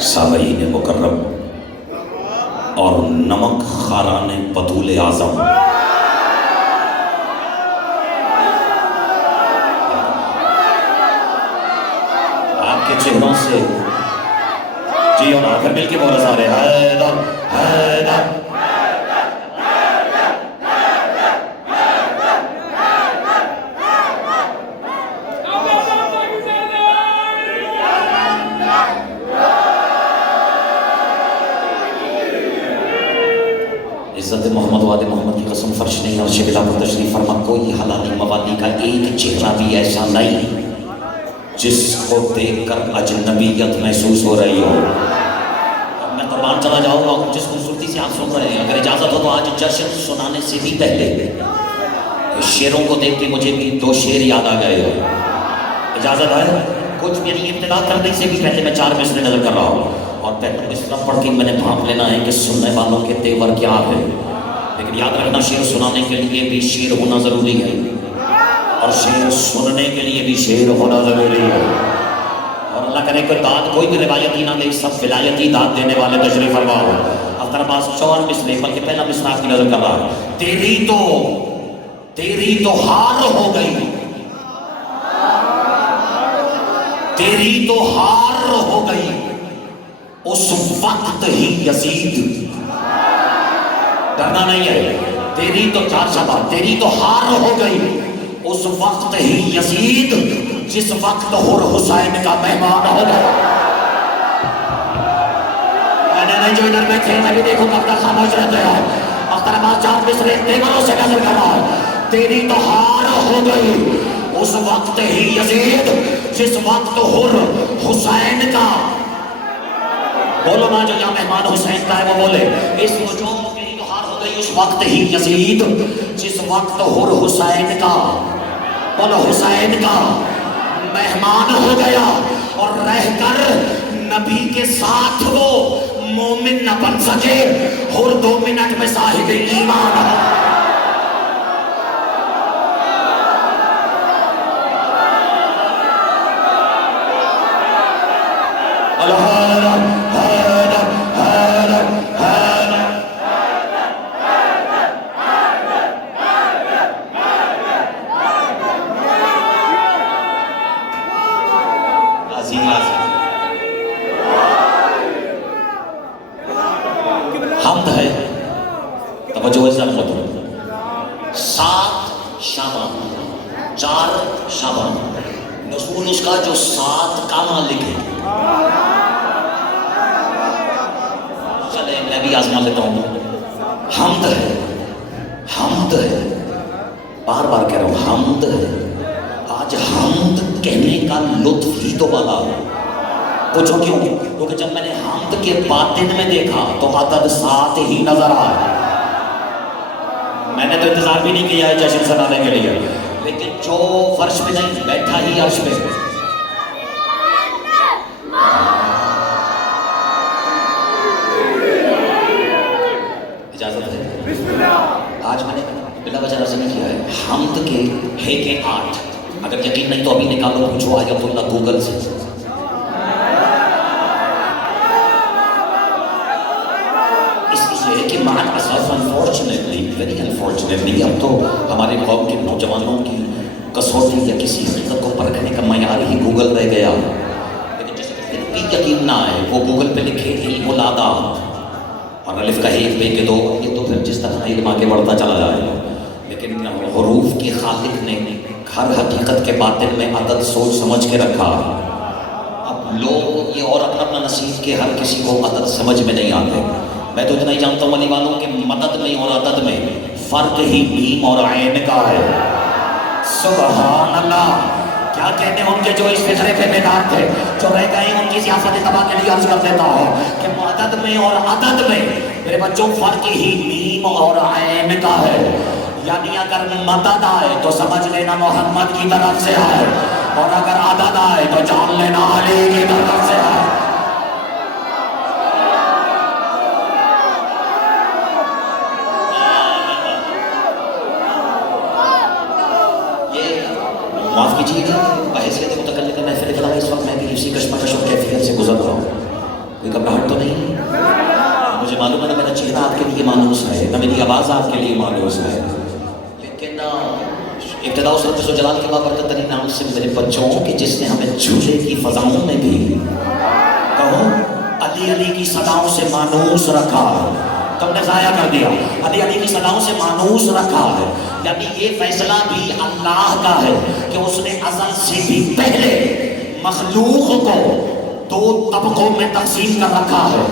سامعین مکرم اور نمک خاران بطول اعظم، آپ کے چہروں سے جی اور آخر مل کے بولے سارے حیدر حیدر۔ عزت محمد وعد محمد کی قسم فرش نہیں عرش بلا پر تشریف فرما، کوئی حلالی موالی کا ایک چہرہ بھی ایسا نہیں جس کو دیکھ کر اجنبیت محسوس ہو رہی ہو۔ میں قربان چلا جاؤں گا جس خوبصورتی سے آپ سن رہے ہیں، اگر اجازت ہو تو آج جشن سنانے سے بھی پہلے شعروں کو دیکھ کے مجھے بھی دو شعر یاد آ گئے ہو، اجازت ہے؟ کچھ میری ابتدا کرنے سے بھی پہلے میں 4 مصرے نظر کر رہا ہوں، اور پہلے مصرع پڑھ کے میں نے بھانپ لینا ہے کہ سننے والوں کے تیور کیا ہے، لیکن یاد رکھنا شعر سنانے کے لیے بھی شعر ہونا ضروری ہے، اور شعر سننے کے لیے بھی شعر ہونا ضروری ہے، اور اللہ کرے کوئی داد کوئی بھی روایتی نہ دے، سب ولایتی داد دینے والے تشریف فرماؤ۔ اب تر پاس 4 مصرے، بلکہ پہلا مصرع آپ کی نظر کر رہا ہے۔ تیری تو ہار ہو گئی، تیری تو ہار ہو گئی اس وقت ہی یزید، ڈرنا نہیں ہے، تیری تو 4 شبہ، تیری تو ہار ہو گئی اس وقت ہی یزید جس وقت حر حسین کا مہمان ہو گیا۔ میں نے نہیں جو ادھر بیٹھے میں بھی دیکھوں کب تک خاموش رہتے ہیں۔ اختر عباس 4 مصرے تیوروں سے نظر کرا، تیری تو ہار ہو گئی اس وقت ہی یزید جس وقت حر حسین کا، بولو نا جو یہاں مہمان حسین کا ہے وہ بولے، اس جو تیری تو ہار ہو گئی اس وقت ہی یزید جس وقت حر حسین کا، بولو حسین کا مہمان ہو گیا، اور رہ کر نبی کے ساتھ وہ مومن نہ بن سکے، ہر 2 منٹ میں صاحب ایمان ہے۔ حمد ہے، توجہ ہے ذرا مطلب 7 شعبان 4 شعبان، نزول اس کا جو 7 کا مالک ہے۔ چلے میں بھی آزما لیتا ہوں، حمد ہے، حمد ہے، بار بار کہہ رہا ہوں حمد ہے۔ آج حمد کہنے کا لطف ہی تو والا ہے، پوچھو کیوں؟ کیونکہ جب میں نے حمد کے باطن میں دیکھا تو عدد 7 ہی نظر آیا۔ میں نے تو انتظار بھی نہیں کیا ہے جشن سنانے کے لیے، لیکن جو فرش پہ نہیں بیٹھا ہی عرش پہ، اجازت ہے؟ آج میں نے بلا وجہ عرض نہیں کیا ہے، حمد کے 8، اگر یقین نہیں تو ابھی نکالو، پوچھو آیت اللہ گوگل سے۔ ویری انفارچونیٹلی اب تو ہمارے قوم کے نوجوانوں کی کسوٹی یا کسی حقیقت کو پرکھنے کا معیار ہی گوگل رہ گیا، لیکن جیسے کہ بھی یقین نہ آئے وہ گوگل پہ لکھے علم العادات اور الف کا 1 ب کے 2، یہ تو پھر جس طرح علم آگے بڑھتا چلا جائے گا، لیکن حروف کے خالق نے ہر حقیقت کے باطن میں عدد سوچ سمجھ کے رکھا۔ اب لوگ یہ اور اپنا نصیب کے ہر کسی کو عدد سمجھ میں نہیں آتے۔ میں تو اتنا ہی جانتا ہوں علی والوں کے مدد میں اور عدد میں فرق ہی میم اور عین کا ہے۔ سبحان اللہ، کیا کہتے ہیں ان کے جو اس فطرے پہ بیدار تھے، جو رہ گئے ان کی ضیافت تباہ کے لیے عرض کر دیتا ہوں کہ مدد میں اور عدد میں میرے بچوں فرق ہی میم اور عین کا ہے، یعنی اگر مدد آئے تو سمجھ لینا محمد کی طرف سے آئے، اور اگر عدد آئے تو جان لینا علی کی طرف سے آئے۔ معاف کیجیے گا، بحیثیت متکلم محفل کلام اس وقت میں بھی اسی کشمکش اور کیفیت سے گزر رہا ہوں۔ کوئی گھبراہٹ تو نہیں؟ مجھے معلوم ہے نا میرا چہرہ آپ کے لیے مانوس ہے، نہ میری آواز آپ کے لیے مانوس ہے، لیکن ابتدا اس رب جلال کے بابرکت ترین نام سے میرے بچوں کہ جس نے ہمیں جھولے کی فضاؤں میں بھی کہو علی علی کی صداؤں سے مانوس رکھا، تم نے ضائع کر دیا، علی علی کی صداؤں سے مانوس رکھا ہے، یعنی یہ فیصلہ بھی اللہ کا ہے کہ اس نے ازل سے بھی پہلے مخلوق کو دو طبقوں میں تقسیم کر رکھا ہے،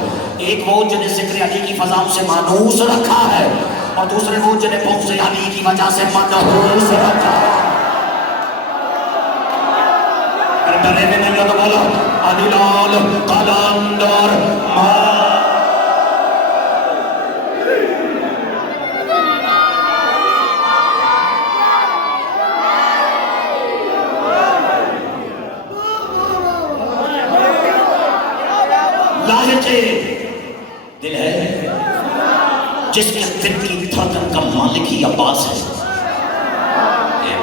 ایک وہ جنہیں ذکر علی کی فضاؤں سے مانوس رکھا ہے، اور دوسرے وہ جنہیں بغض علی کی وجہ سے منحوس رکھا ہے۔ اگر ڈرے میں نہیں ہو تو بولو علی لال قلندر لاہجے دل ہے جس کے دل کی دھڑکن کا مالک ہی عباس ہے۔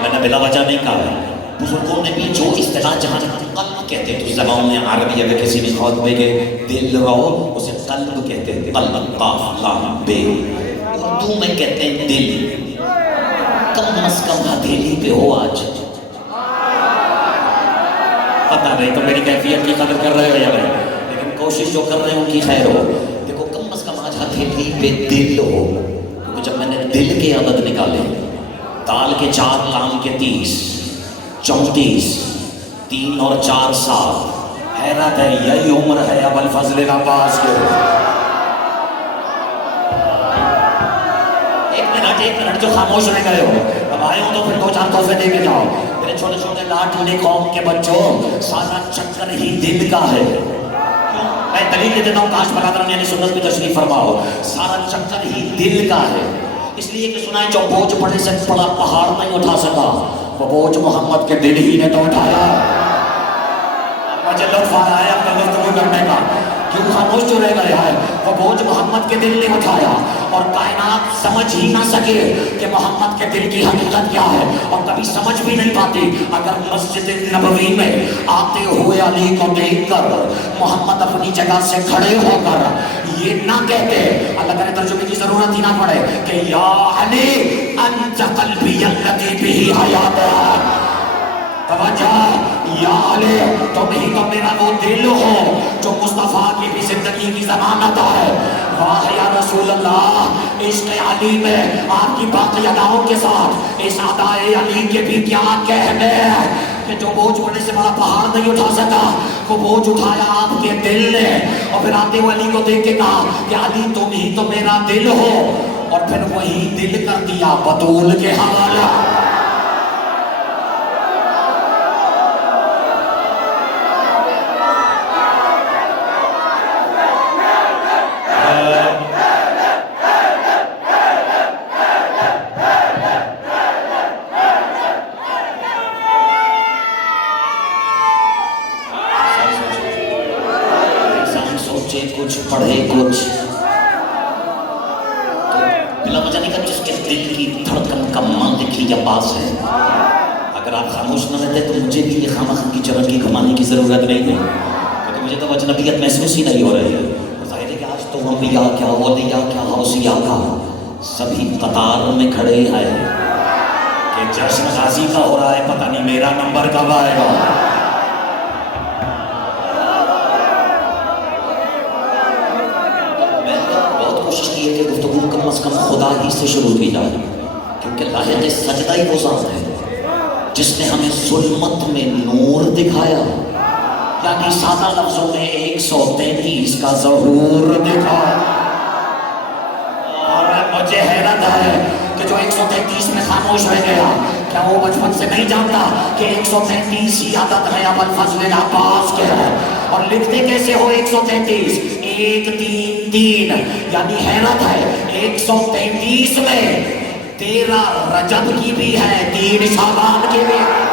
میں نے بلا وجہ نہیں کہا ہے، بزرگوں نے بھی جو اصطلاح جہاں قلب کہتے ہیں تو زبان میں عربی اگر کسی بھی خطبے کے دل رو اسے قلب کہتے ہیں، قلب قاف لام بے، اردو میں کہتے ہیں دل، کم از کم ہتھیلی پہ ہو آج، پتہ نہیں تو میری کیفیت کی قدر کر رہے ہو یا نہیں، لیکن کوشش جو کر رہے ہیں ان کی خیر ہو، دیکھو کم از کم آج ہتھیلی پہ دل ہو، کیونکہ جب میں نے دل کے عدد نکالے، دال کے 4 لام کے 30 34 3 اور 4 7، حیرت ہے یہی عمر ہے اب الفضل عباس کے۔ ایک منٹ جو خاموش رہ گئے ہو، اب آئے ہو تو پھر 2-4 تحفے دے کے جاؤ میرے چھوٹے چھوٹے لاڈلے قوم کے بچوں، سارا چکر ہی دل کا ہے۔ میں دلیل دیتا ہوں، کاش برادران یعنی سنت میں تشریف فرماؤ، سارا چکر ہی دل کا ہے، اس لیے کہ سنائیں جو بوجھ پڑے سے پڑا پہاڑ نہیں اٹھا سکا، وہ بوجھ محمد کے دل ہی نے تو اٹھایا۔ مجھے لطف آ رہا ہے اپنا گفتگو کرنے کا، کیوں خاموش جو رہ گیا ہے، وہ بوجھ محمد کے دل نے اٹھایا، اور کائنات سمجھ ہی نہ سکے کہ محمد کے دل کی حقیقت کیا ہے، اور کبھی سمجھ بھی نہیں پاتی اگر مسجد نبوی میں آتے ہوئے علی کو دیکھ کر محمد اپنی جگہ سے کھڑے ہو کر یہ نہ کہتے، اللہ کرے ترجمے کی ضرورت ہی نہ پڑے کہ یا علی انت قلبی الذی بہ حیات، توجہ، یا علی تم ہی تو میرا وہ دل ہو جو مصطفیٰ کی بھی زندگی کی ضمانت ہے۔ واہ یا رسول اللہ، عشق علی میں آپ کی باقی اداؤں کے ساتھ اس ادائے علی کے بھی کیا کہنے ہیں کہ جو بوجھ پڑنے سے بڑا پہاڑ نہیں اٹھا سکا، وہ بوجھ اٹھایا آپ کے دل نے، اور پھر آتے ہوئے علی کو دیکھ کے کہا کہ علی تم ہی تو میرا دل ہو، اور پھر وہی دل کر دیا بطول کے حوالہ۔ کچھ پڑھے کچھ تو بلا وجہ نہیں کہ جس کے دل کی دھڑکن کا مالک ہی عباس ہے۔ اگر آپ خاموش نہ رہتے تو مجھے بھی یہ خامخواہ کی چرن کی گھمانے کی ضرورت نہیں ہے، کیونکہ مجھے تو اجنبیت محسوس ہی نہیں ہو رہی ہے۔ ظاہر ہے کہ آج تو انبیاء کیا، اولیاء کیا، اوصیاء کا سبھی قطار میں کھڑے ہیں کہ جشن غازی کا ہو رہا ہے، پتہ نہیں میرا نمبر کب آئے گا۔ کہ گفتگو کم از کم خدا ہی سے شروع کی جائے، کیونکہ لاحق سجدہ ہی وہ ذات ہے جس نے ہمیں ظلمت میں نور دکھایا، یعنی سادہ لفظوں میں 133 کا ظہور دکھایا۔ اور مجھے حیرت ہے کہ جو 133 میں خاموش رہ گیا، کیا وہ بچپن سے نہیں جانتا کہ 133 ہی عدد ہے ابو الفضل عباس کے ہے، اور لکھتے کیسے ہو 133 1 3 3، یعنی حیرت ہے 133 میں 13 رجب کی بھی ہے، 3 شعبان کی بھی ہے۔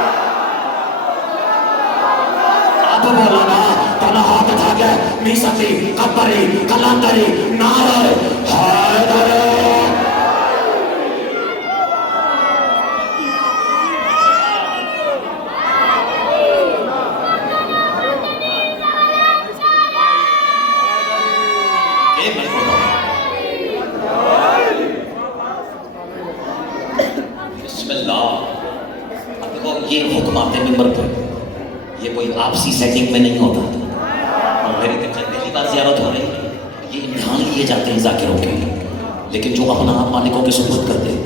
اب بولو نا تو نہ ہاتھ اٹھا کے میستی قبری قلندری نعرہ حیدر۔ ایک منٹ پڑھتا ہوں. بسم اللہ. اب دیکھو یہ حکم آتے ہیں ممبر پہ، یہ کوئی آپسی سیٹنگ میں نہیں ہوتا. اور میری پہلی بار زیارت ہو رہی ہے، یہ امتحان لیے جاتے ہیں ذاکروں کے، لیکن جو اپنا آپ مالکوں کے سپرد کرتے ہیں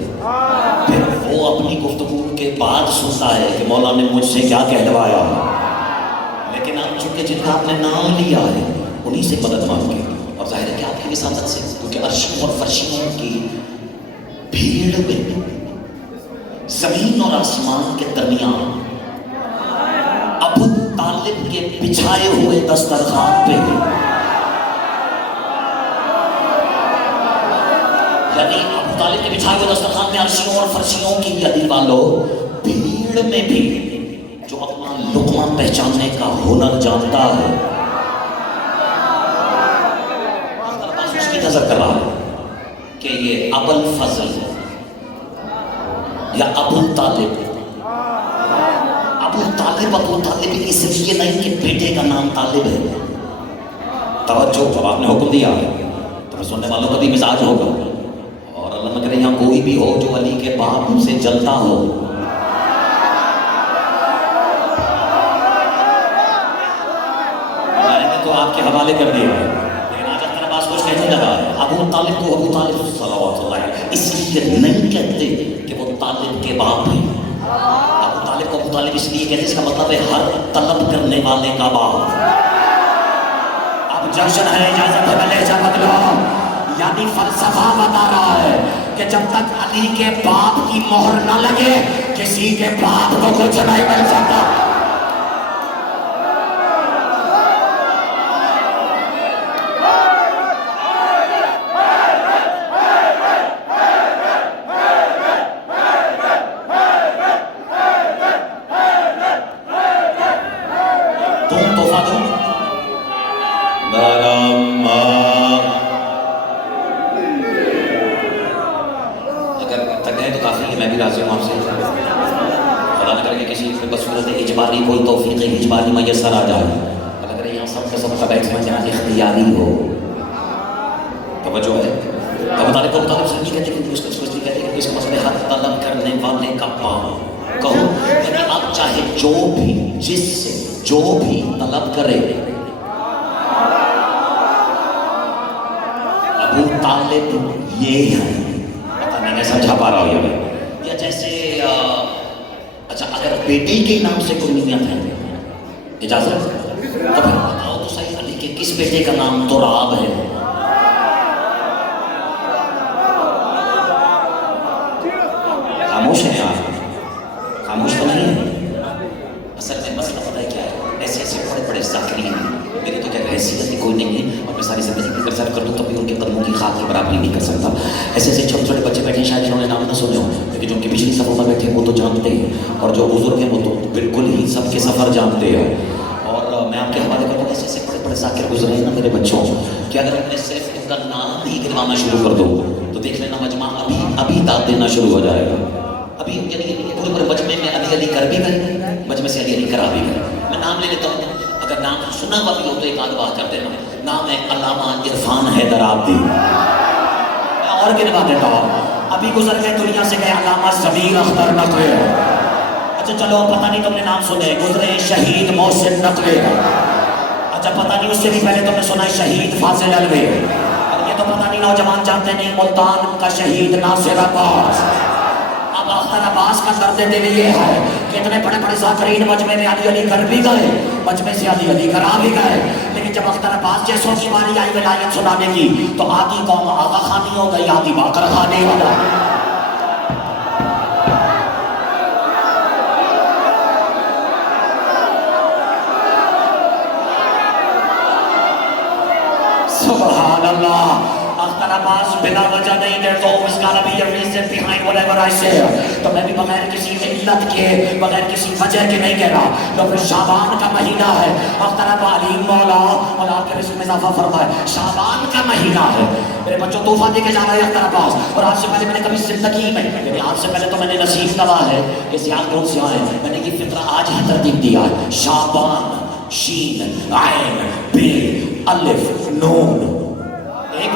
پھر وہ اپنی گفتگو کے بعد سنتا ہے کہ مولا نے مجھ سے کیا کہلوایا. لیکن آپ چونکہ جن کا آپ نے نام لیا ہے انہی سے مدد مانگے، اور ظاہر ہے کہ آپ کی وساطت سے، کیونکہ عرشوں اور فرشوں کی بھیڑ میں زمین اور آسمان کے درمیان ابو طالب کے بچھائے ہوئے دسترخوان پہ، یعنی ابو طالب کے بچھائے ہوئے دسترخوان میں عرشیوں اور فرشیوں کی یدی والو بھیڑ میں بھی جو اپنا لقمہ پہچاننے کا ہنر جانتا ہے اس کی نظر کر رہا ہے کہ یہ ابو الفضل یا ابو طالب اس لیے نہیں کہ بیٹے کا نام طالب ہے. توجہ، جب آپ نے حکم دیا تو سننے والوں کا بھی مزاج ہوگا، اور اللہ نہ کرے یہاں کوئی بھی ہو جو علی کے باپ سے جلتا ہو. میں نے تو آپ کے حوالے کر دیا ہے، لیکن آج اختر عباس کچھ کہنے لگا ہے. ابو طالب کو ابو طالب صلوات اللہ اس لیے نہیں کہتے کہ وہ طالب کے باپ ہیں. ابو طالب کو ابو طالب اس لیے کہتے ہیں، اس کا مطلب ہے ہر طلب کرنے والے کا باپ. اب جشن ہے، اجازت ہے میں لہجہ بدلاؤں، یعنی فلسفہ بتا رہا ہے کہ جب تک علی کے باپ کی مہر نہ لگے کسی کے باپ کو کچھ نہیں مل سکتا. اجباری کوئی توفیق اجباری میسر آ جائے، اگر یہاں سب کا سب کا بیٹھنا جہاں اختیاری ہو. توجہ ہے. ابو طالب کو ابو طالب سے نہیں کہتے کہ اس کو نہیں کہتے کہ اس کا مطلب ہے ہر طلب کرنے والے کا باپ. کہو یعنی آپ چاہے جو بھی جس سے جو بھی طلب کرے ابو طالب یہ ہے. پتہ نہیں میں سمجھا پا رہا ہوں یا جیسے اچھا اگر بیٹی کے نام سے کوئی نیت ہے اجازت تو پھر بتاؤ تو صحیح علی کے کس بیٹے کا نام تراب ہے؟ خاموش ہے آپ، خاموش تو نہیں ہے. اصل میں مسئلہ پتہ ہے کیا ہے، ایسے ایسے بڑے بڑے ذاکرین ہیں، میری تو کیا حیثیت ہے کوئی نہیں ہے، اور میں ساری زندگی کی اگر سر کر دوں تو بھی ان کے قدموں کی خاک کی برابری نہیں کر سکتا. ایسے ایسے چھوٹے چھوٹے بچے بیٹھے ہیں شاید انہوں نے نام نہ سنے ہوں، لیکن جو ان کے پچھلی صفوں میں بیٹھے وہ تو جانتے ہیں، اور جو بزرگ ہیں وہ تو بالکل ہی سب کے سفر جانتے ہیں. اور میں آپ کے حوالے کرتا ہوں ایسے ایسے بڑے بڑے ذاکر گزرے ہیں نا میرے بچوں کہ اگر میں صرف ان کا نام ہی گنوانا شروع کر دوں تو دیکھ لینا مجمع ابھی داد دینا شروع ہو جائے گا. ابھی یعنی پورے پورے مجمع میں علی علی کر بھی گئے، مجمع سے علی علی کرا بھی گئے. میں نام لے لیتا ہوں، اگر نام سنا ہوا بھی ہو تو ایک آدھ بات کر دینا. نام ہے علامہ عرفان حیدر آبادی. میں اور گنوا دیتا ہوں، ابھی گزر گئے دنیا سے گئے علامہ ضمیر اختر نقوی. اچھا چلو پتہ نہیں تم نے نام سنے، گزرے شہید محسن نقوی. اچھا پتہ نہیں اس سے بھی پہلے تم نے سنا ہے شہید فاضل الوی. اور یہ تو پتہ نہیں نوجوان جانتے نہیں ملتان کا شہید ناصر عباس. اب اختر عباس کا درد دل یہ ہے کہ اتنے بڑے بڑے ذاکرین مجمع میں علی علی کر بھی گئے، مجمع سے علی علی کرا بھی گئے، لیکن جب اختر عباس جیسوں کی باری آئی ولایت سنانے کی تو آدھی قوم آغا خانی ہو گئی، آدھی باقر خانی ہو گئی. سبحان اللہ. اختر عباس بلا وجہ نہیں، there's always gotta be a reason behind whatever I say. تو میں بھی بغیر کسی علت کے، بغیر کسی وجہ کے نہیں کہہ رہا. تو پھر شعبان کا مہینہ ہے، اختر علی مولا اور آپ کے رزق میں اضافہ فرمائے، شعبان کا مہینہ ہے. میرے بچوں تحفہ دے کے جا رہا ہے اختر عباس. اور آج سے پہلے میں نے کبھی زندگی میں، یعنی آج سے پہلے تو میں نے نصیب کوا ہے کہ سیال کون سے آئے، میں نے یہ فطرہ آج ہی ترتیب دیا ہے. شعبان، شین، عین، بے، الف، نون. ایک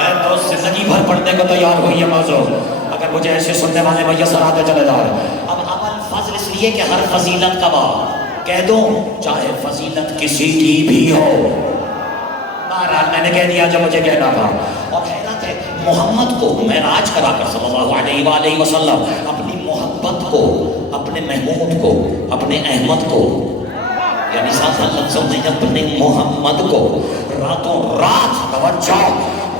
میں تو زندگی بھر پڑھنے کو تیار ہوئی ہے موضوع، اگر مجھے ایسے سننے والے میسر آتے چلے جائیں۔ اب ابل فضل اس لیے کہ ہر فضیلت کا باپ کہہ دوں، چاہے فضیلت کسی کی بھی ہو، بہرحال میں نے کہہ دیا جو مجھے کہنا تھا۔ اور حیرت ہے، محمد کو معراج کرا کر صلی اللہ علیہ وآلہ وسلم اپنی محبت کو، اپنے محمود کو، اپنے احمد کو، یعنی ساتھ لفظوں میں اپنے محمد کو راتوں رات، توجہ،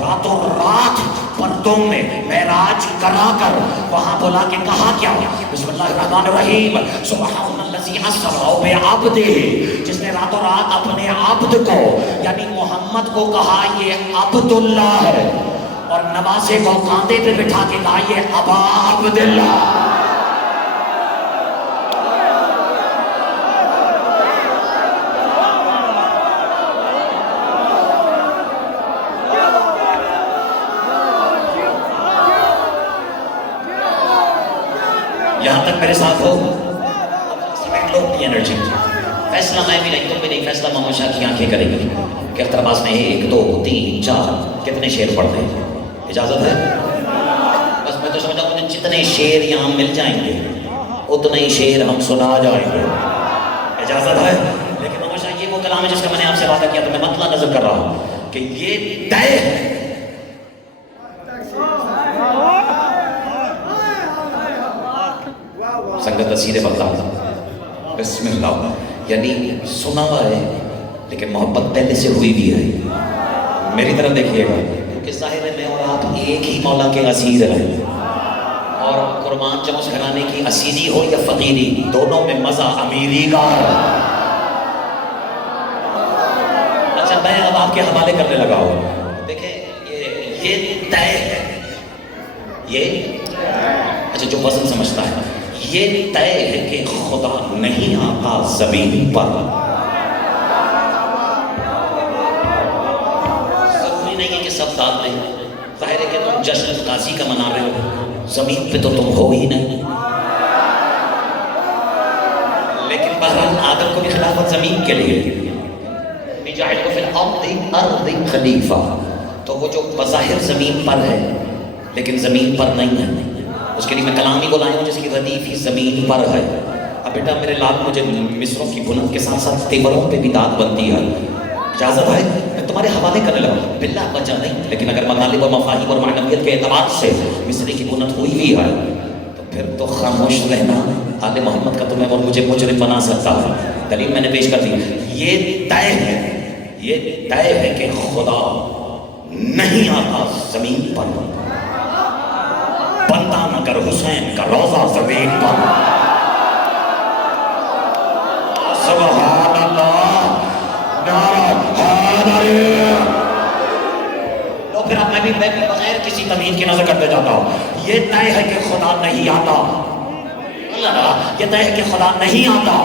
راتوں رات پردوں میں معراج کرا کر وہاں بلا کے کہا کیا؟ بسم اللہ الرحمن الرحیم، سبحان الذی اسری بعبدہ، جس نے راتوں رات اپنے عبد کو یعنی محمد کو کہا یہ عبد اللہ ہے، اور نواسے کو کاندھے پہ بٹھا کے کہا یہ ابا عبداللہ۔ یہاں تک میرے ساتھ ہو، سمیٹ لو اپنی انرجی۔ فیصلہ میں بھی نہیں، تم بھی نہیں، فیصلہ محمد شاہ کی آنکھیں کریں گی کہ اقتباس میں 1 2 3 4 کتنے شعر پڑھتے ہیں، اجازت ہے؟ بس میں تو سمجھا مجھے جتنے شعر یہاں مل جائیں گے اتنے ہی شعر ہم سنا جائیں گے، اجازت ہے؟ لیکن محمد شاہ یہ وہ کلام ہے جس کا میں نے آپ سے وعدہ کیا، تو میں مطلع نظر کر رہا ہوں کہ یہ طے ہے۔ سنگت اسیر بغداد، بسم اللہ، یعنی سنا ہوا ہے لیکن محبت پہلے سے ہوئی بھی ہے۔ میری طرف دیکھیے گا، کیونکہ ظاہر ہے میں اور آپ ایک ہی مولا کے اسیر ہیں، اور قربان جموس گھرانے کی اسیری ہو یا فقیری، دونوں میں مزہ امیری کا ہے۔ اچھا میں اب آپ کے حوالے کرنے لگا ہوں، دیکھیں یہ طے ہے، یہ اچھا جو وزن سمجھتا ہے، یہ طے ہے کہ خدا نہیں آتا زمین پر۔ ضروری نہیں ہے کہ سب ساتھ لیں، ظاہر ہے کہ تم جشن غازی کا منا رہے ہو، زمین پہ تو تم ہو ہی نہیں، لیکن بہرحال آدم کو بھی خلافت زمین کے لیے، جاعل کو فی الارض خلیفہ، تو وہ جو بظاہر زمین پر ہے لیکن زمین پر نہیں ہے، اس کے لیے میں کلام ہی بلایا ہوں جس کی ردیف ہی زمین پر ہے۔ اب بیٹا میرے لال مجھے مصروں کی بنت کے ساتھ ساتھ تیوروں پہ بھی داد بنتی ہے، اجازت ہے؟ میں تمہارے حوالے کرنے لگا، باللہ وجہ نہیں، لیکن اگر مطالب و مفاہیم اور معنویت کے اعتبار سے مصری کی بنت ہوئی بھی ہے تو پھر تو خاموش رہنا آل محمد کا تمہیں اور مجھے مجرم بنا سکتا ہے۔ دلیل میں نے پیش کر دی، یہ طے ہے، یہ طے ہے کہ خدا نہیں آتا زمین پر، بندہ نہ کر حسین کا روضہ زمین پر۔ سبحان اللہ، نعرہ حیدری۔ تو پھر اب میں بھی بغیر کسی تمہید کی نظر کرتے جاتا ہوں، یہ طے ہے کہ خدا نہیں آتا، یہ طے ہے کہ خدا نہیں آتا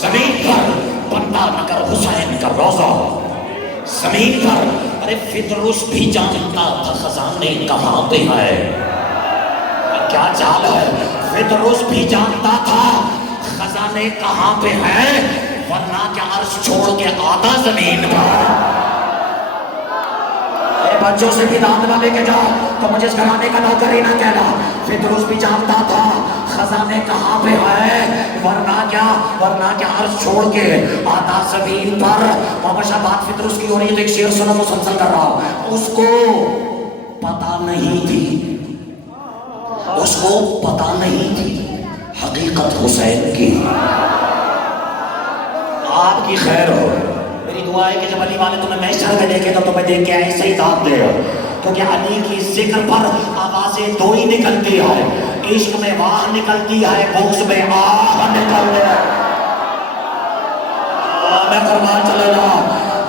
زمین پر، بندہ نہ کر حسین کا روضہ زمین پر۔ ارے فطرس بھی جانتا تھا خزانے کہاں پہ ہے، کیا چال ہے، فطرس بھی جانتا تھا خزانے کہاں پہ ہے، ورنہ کیا عرش چھوڑ کے آتا زمین پر۔ اے بچوں سے بھی داد نہ لے کے جاؤ تو مجھے اس گھرانے کا نوکر ہی نہ کہنا، فطرس بھی جانتا تھا خزانے کہاں پہ ہے، ورنہ کیا عرش چھوڑ کے آتا زمین پر۔ محمد شاہ بات فطرس کی ہو رہی ہے تو ایک شعر سنو مسلسل کر رہا ہوں، اس کو پتہ نہیں تھی، اس کو پتہ نہیں تھی حقیقت حسین کی۔ آپ کی خیر ہو، میری دعا ہے کہ جب علی والے تمہیں محشر میں دیکھے تو تمہیں دیکھ کے ایسے ہی داد دے، کیونکہ علی کی ذکر پر آوازیں دو ہی نکلتی ہے، عشق میں واہ نکلتی ہے، بغض میں آہ نکلتی ہے۔ میں قربان چلے گا،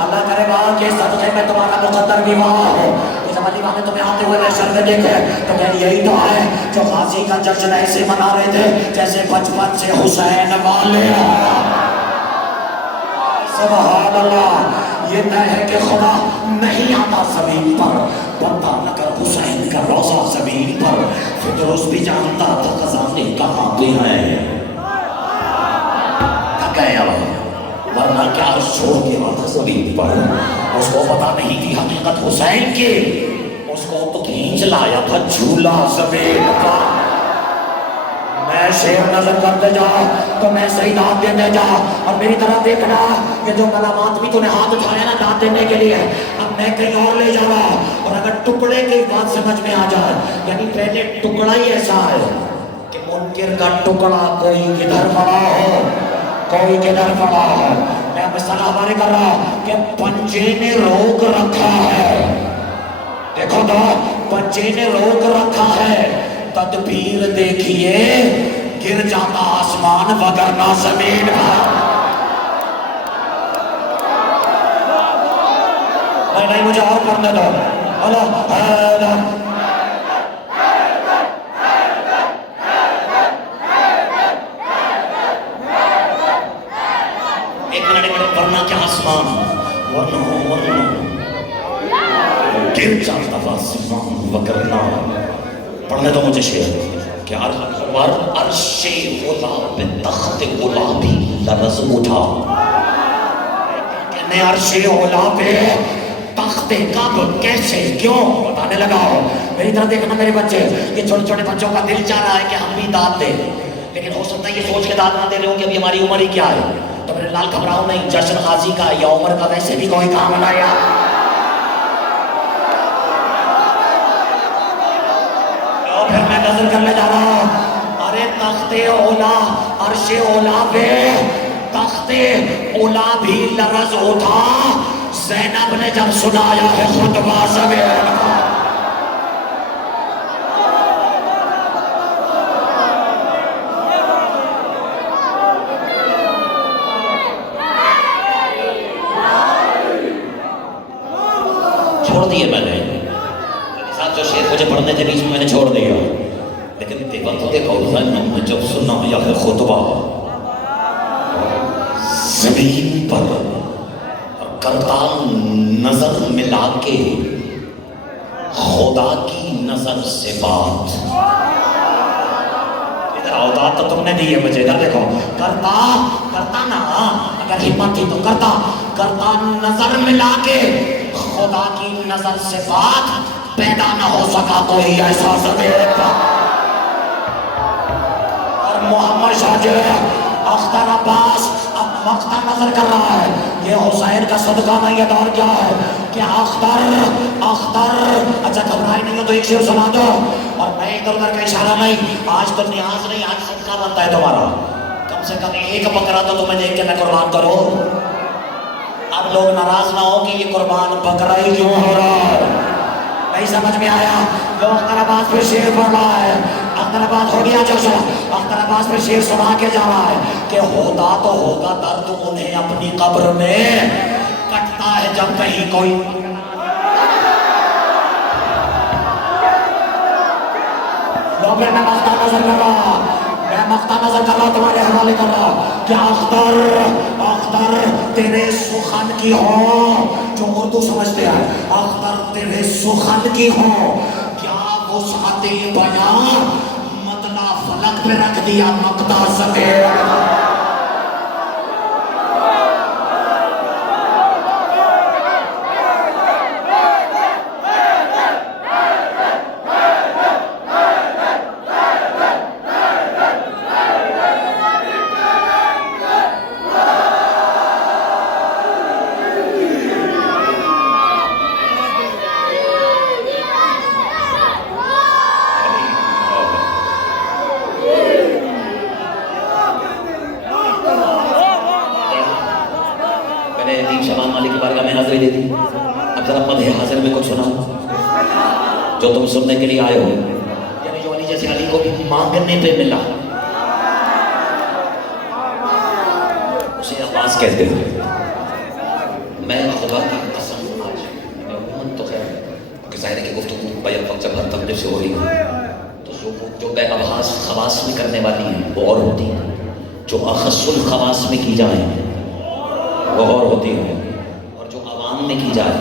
اللہ کرے گا کہ صدقے میں تمہارا مقدر بھی وہاں ہو۔ جب علی والے تمہیں آتے ہوئے محشر میں دیکھے تو کہہ یہی تو ہے جو غازی کا جشن ایسے منا رہے تھے جیسے بچپن سے حسین والے ہیں۔ سبحان اللہ، یہ طے ہے کہ خدا نہیں آتا زمین پر، بندہ نہ کر حسین کا روضہ زمین پر۔ فطرس بھی جانتا تھا خزانے کہاں پہ ہیں، تھک گئے اب، ورنہ کیا چھوڑ کے آتا زمین پر۔ اس کو پتہ نہیں تھی حقیقت حسین کی، چلایا تھا جھولا زمین کا. میں شیر نظر کرتے جا تو میں صحیح دانت دیتے جا, اور میری طرف دیکھنا کہ جو ملامات بھی تو نے ہاتھ اٹھایا نا دانت دینے کے لیے, اب میں کہیں اور لے جا رہا. اور اگر ٹکڑے کی بات سمجھ میں آ جائے, یعنی پہلے ٹکڑا ہی ایسا ہے کہ منکر کا ٹکڑا کوئی کدھر پڑا ہو, کوئی کدھر پڑا ہے. میں مثال ہمارے کر رہا کہ پنجے نے روک رکھا ہے, دیکھو تو پنجے نے روک رکھا ہے, تدبیر دیکھیے گر جاتا آسمان وگرنہ زمین پر. نہیں مجھے اور پڑھنے دو. ایک منٹ پڑھنا کیا آسمان گر جاتا آسمان وگرنہ. پڑھنے دو مجھے شعر کہ عرش اولا پہ تخت اولا بھی لرز اٹھا. کہنے عرش اولا پہ تخت کب کیسے کیوں بتانے لگا ہو. میری طرح دیکھنا میرے بچے, یہ چھوٹے چھوٹے بچوں کا دل چاہ رہا ہے کہ ہم بھی داد دیں, لیکن ہو سکتا ہے یہ سوچ کے داد نہ دے رہے ہوں کہ ابھی ہماری عمر ہی کیا ہے. تو میرے لال گھبراؤ نہیں, جشن غازی کا یا عمر کا ویسے بھی کوئی کام منایا. پھر میں نظر کرنے جا رہا ہوں, ارے تخت اولا عرش اولا پہ تخت اولا بھی لرز اٹھا. زینب نے جب سنایا ہے خطبہ زمین کا. چھوڑ دیے میں نے جو شعر مجھے پڑھنے تھے بیچ میں نے چھوڑ دیا, لیکن دیکھو زینب نے جب سنایا ہے خطبہ زمین پر, کرتا نظر ملا کے خدا کی نظر سے بات. ادھر اوقات تو تم نے دی ہے مجھے, ادھر دیکھو. کرتا نا, اگر ہمت تھی تو کرتا نظر ملا کے خدا کی نظر سے بات. پیدا نہ ہو سکا کوئی ایسا زمین پر. اور محمد شاہ جو ہے اختر عباس اب مقطع نظر کر رہا ہے, یہ حسین کا صدقہ نہیں ہے. دور کیا ہے کہ اختر اچھا گھبرائی نہیں ہو تو ایک شعر سنا دو, اور میں ادھر ادھر کا اشارہ نہیں, آج تو نیاز نہیں, آج صدقہ بنتا ہے تمہارا. کم سے کم ایک بکرا تو تمہیں دیکھ کے میں قربان کرو. اب لوگ ناراض نہ ہو کہ یہ قربان بکرا ہی کیوں ہو رہا ہے. نہیں سمجھ میں آیا. لوگ اختر عباس پہ شعر پڑھ رہا ہے, اختر عباس ہو گیا جوش, اختر عباس پہ شعر سنا کے جا رہا ہے کہ ہوتا تو ہوگا درد انہیں اپنی قبر میں, کٹتا ہے جب کہیں کوئی. لوگ میں مقطع نظر کر رہا, میں مقطع نظر کر رہا, تمہارے حوالے کر رہا کہ اختر تیرے سخن کی ہو, جو اردو سمجھتے ہیں, اختر تیرے سخن کی ہو, کیا وسعت بیان مطلع فلک پہ رکھ دیا مقطع زمین. جو تم سننے کے لیے آئے ہو, یعنی جو علی جیسے علی کو بھی مانگنے پہ ملا, اسے عباس کہتے ہیں. میں خدا کی قسم آج عموماً تو خیر کہ ظاہر ہے کہ گفتگو بیان وقت جب ہر طبقے سے ہو رہی ہے تو جو بے ابحاث خواص میں کرنے والی ہیں وہ اور ہوتی ہیں, جو اخص الخواص میں کی جائیں وہ اور ہوتی ہیں, اور جو عوام میں کی جائے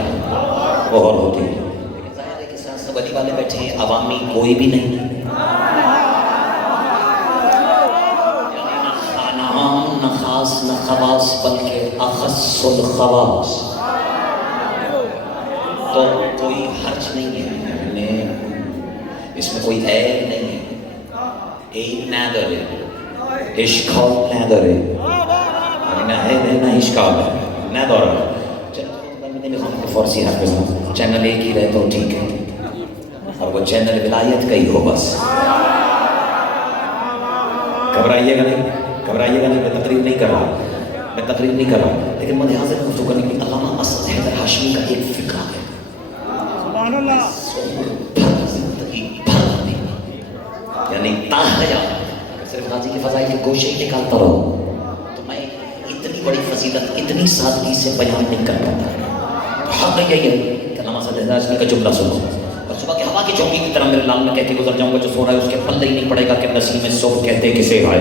وہ اور ہوتی ہے. ولی والے بیٹھے ہیں, عوامی کوئی بھی نہیں, یعنی نہ خانہ نہ خاص نہ خواص بلکہ اخص الخواص. تو کوئی حرج نہیں ہے, اس میں کوئی عیب نہیں ہے. عیب نداره، اشکال نداره. نه اشکال نداره. من نمیخوام که فارسی حرف بزنم، چینل ایک ہی رہے تو ٹھیک ہے، اور وہ چینل ولایت کا ہی ہو بس. گھبرائیے گا نہیں، گھبرائیے گا نہیں. میں تقریر نہیں کر رہا، لیکن مد حاضر گفتگو کرنے کی علامہ اسد حیدر ہاشمی کا ایک فقہ ہے. سبحان اللہ. زندگی بھر یعنی تاحیات صرف غازی کی فضائی کے گوشے ہی نکالتا رہو تو میں اتنی بڑی فضیلت اتنی سادگی سے بیان نہیں کر پاتا. حق یہی ہے کہ علامہ اسد حیدر ہاشمی کا جملہ سنو اور صبح کی ہوا کی چونکی کی طرح میرے لال میں کہہ کے گزر جاؤں گا. جو سو رہا ہے اس کے پلے ہی نہیں پڑے گا کہ نسیم صبح کہتے کسے ہے.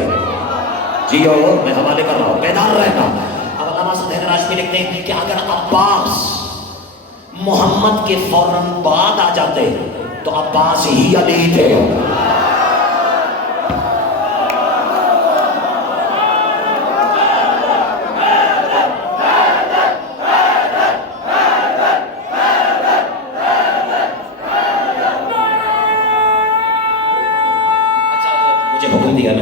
جی میں حوالے کر رہا ہوں، بیدار رہنا. اب علامہ اسد حیدر ہاشمی لکھتے ہیں کہ اگر عباس محمد کے فوراً بعد آ جاتے تو عباس ہی علی تھے. حکم دیا نا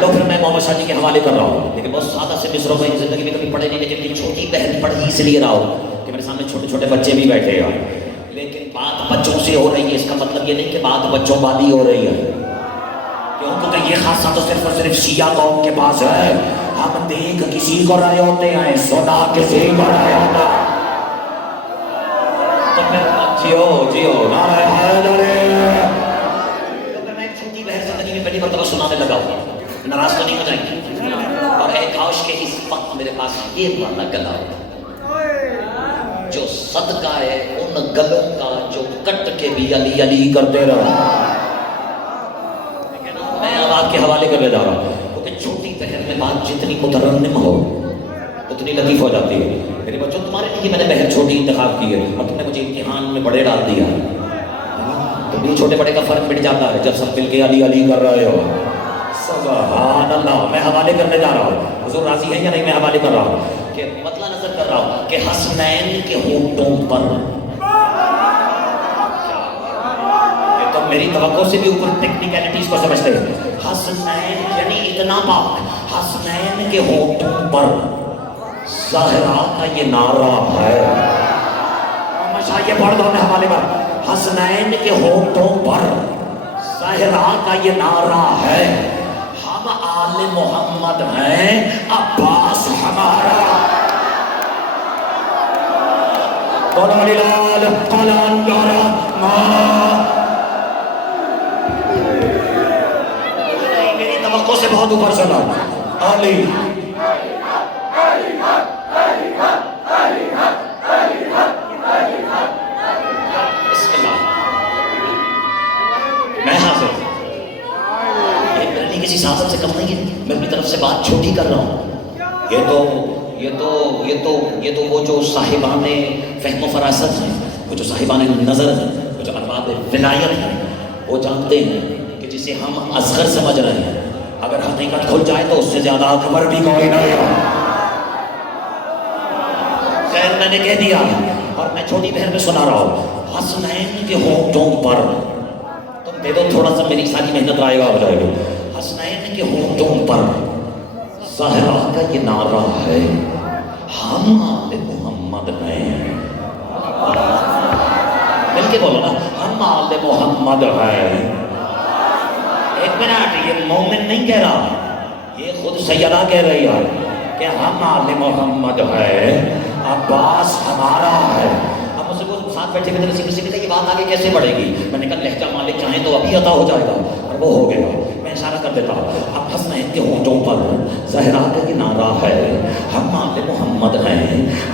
تو پھر میں محمد شاہ جی کے حوالے کر رہا ہوں، لیکن بہت سادہ سے مصروں میں زندگی میں کبھی پڑھے نہیں، لیکن میری چھوٹی بہن پڑھی اس لیے رہا ہوں کہ میرے سامنے چھوٹے چھوٹے بچے بھی بیٹھے ہیں. لیکن بات بچوں سے ہو رہی ہے، اس کا مطلب یہ نہیں کہ بات بچوں والی ہو رہی ہے، کیونکہ یہ خاصہ تو صرف اور صرف شیعہ قوم کے پاس ہے. ہم دیکھ کسی کو رہے ہوتے ہیں، سنا کسی کو رہے ہوتا ہے. تو پھر جیو نعرہ حیدر. پہلی مرتبہ سنانے لگا ہوں، ناراض تو نہیں ہو جائیں گے. اور اے کاش کہ اس وقت میرے پاس یہ والا گلا جو صدقہ ہے ان گلوں کا جو کٹ کے بھی علی علی کرتے رہا. میں اب آپ کے حوالے کرنے جا رہا ہوں کیونکہ چھوٹی بہن میں بات جتنی مترنم ہو اتنی لطیف ہو جاتی ہے. میرے بچوں تمہارے لیے میں نے بہن چھوٹی انتخاب کی ہے اور تم نے مجھے امتحان میں بڑے ڈال دیا. تو چھوٹے بڑے کا فرق مٹ جاتا ہے جب سب مل کے علی علی کر رہے ہو. سبحان اللہ. میں حوالے کرنے جا رہا ہوں، حضور راضی ہے یا نہیں؟ میں حوالے کر رہا ہوں کہ مطلع نظر کر رہا ہوں کہ حسنین کے ہونٹوں پر، یہ تو میری توقع سے بھی اوپر ٹیکنیکلٹیز کو سمجھتے ہیں. حسنین یعنی اتنا پاک، حسنین کے ہونٹوں پر زہرا کا یہ نعرہ ہے. مشاہ یہ پڑھ دو میں حوالے پر. حسنین کے ہونٹوں پر زہرا کا یہ نعرہ ہے، ہم آل محمد ہیں، عباس ہمارا. میری توقع سے بہت اوپر چلا. علی میں حاضر ہوں. یہ میرے لیے کسی سازت سے کم نہیں ہے، میں اپنی طرف سے بات چھوٹی کر رہا ہوں. یہ تو وہ جو صاحبان فہم و فراست ہیں، وہ جو صاحبان نظر ہیں، وہ جو ارباب ولایت ہیں، وہ جانتے ہیں کہ جسے ہم اصغر سمجھ رہے ہیں اگر حقیقت کھل جائے تو اس سے زیادہ اکبر بھی کوئی نہیں ہے. خیر میں نے کہہ دیا اور میں چھوٹی بہن میں سنا رہا ہوں. حسنین کے ہونٹوں پر، تم دے دو تھوڑا سا میری ساری محنت رائے گا ہو جائے گا. حسنین کے ہونٹوں پر زہرا کا یہ نعرہ ہے، ہم آل محمد ہیں. مل کے بولو نا، ہم آل محمد ہیں. ایک منٹ، یہ مومن نہیں کہہ رہا، یہ خود سیدہ کہہ رہی ہے کہ ہم آل محمد ہیں، عباس ہمارا ہے. اب مجھ سے وہ ساتھ بیٹھے ہوئے رسی کسی نے کہا یہ بات آگے کیسے بڑھے گی؟ میں نے کہا لہجہ مالک چاہیں تو ابھی عطا ہو جائے گا، اور وہ ہو گیا. میں اشارہ کر دیتا ہوں. اب حسنین کے ہونٹوں پر زہرا کا یہ نعرہ ہے، ہم آل محمد ہیں،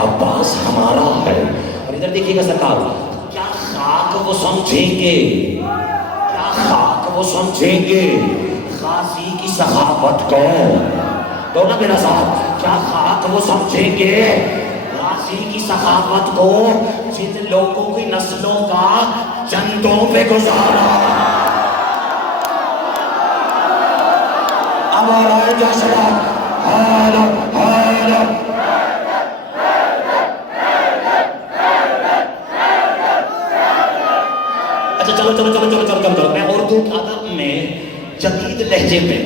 عباس ہمارا ہے. اور ادھر دیکھیے گا سرکار، کیا خاک وہ سمجھیں گے، کیا خاک وہ سمجھیں گے غازی کی صحابت کو. دونوں میرا ساتھ، کیا خاک وہ سمجھیں گے غازی کی صحابت کو جن لوگوں کی نسلوں کا جنتوں پہ گزارا. ہمارا جشن اچھا چلو میں اردو ادب میں جدید لہجے میں،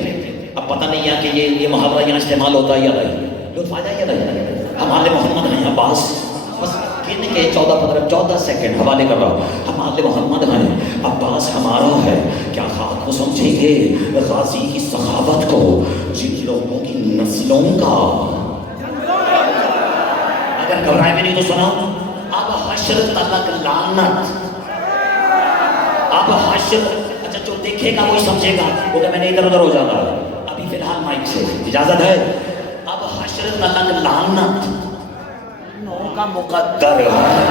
اب پتہ نہیں ہے کہ یہ محاورہ یہاں استعمال ہوتا ہے یا نہیں، لطف آ جائے یا نہیں؟ ہم آل محمد ہیں عباس، بس گن کے 14 سیکنڈ حوالے کر رہا ہوں، ہم آل محمد ہیں، عباس ہمارا ہے، کیا خاک کو سمجھیں گے غازی کی سخاوت کو، جن لوگوں کی نسلوں کا، اگر گھبرائے میں نہیں تو سناؤں، اب حشر تلک لعنت، اب حشر، اچھا جو دیکھے گا وہی سمجھے گا، وہ کہ میں نے ادھر ادھر ہو جانا ہے، ابھی فی الحال مائک سے اجازت ہے، اب حشر تلک لعنت نو کا مقدر ہے،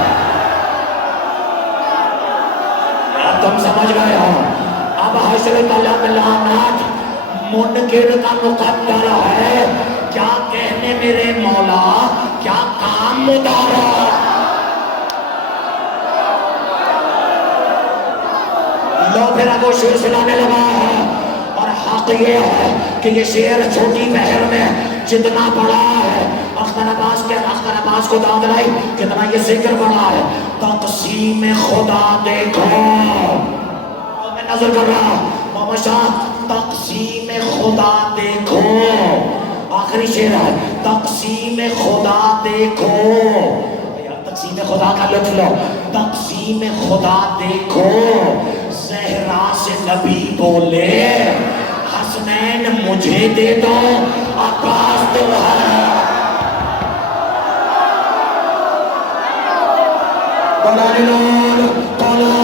کیا تم سمجھ گئے ہو؟ اب حشر تلک لعنت منکر کا مقدر ہے، کیا کہنے میرے مولا، کیا کام مدارا، لو پھر اب وہ شیر سنانے لگا ہے، اور حق یہ ہے کہ یہ شیر چھوٹی بہر میں جتنا بڑا ہے، اختر عباس کو داد لائی کتنا یہ ذکر بڑا ہے، تقسیم خدا دیکھو، میں نظر کر رہا محمد شاہ، تقسیم خدا دیکھو، آخری شیر ہے، تقسیم خدا دیکھو، تقسیم خدا کا لطف لو، تقسیم خدا دیکھو، زہرا سے نبی بولے حسنین مجھے دے دو عباس تو ہے، قرآن نور قرآن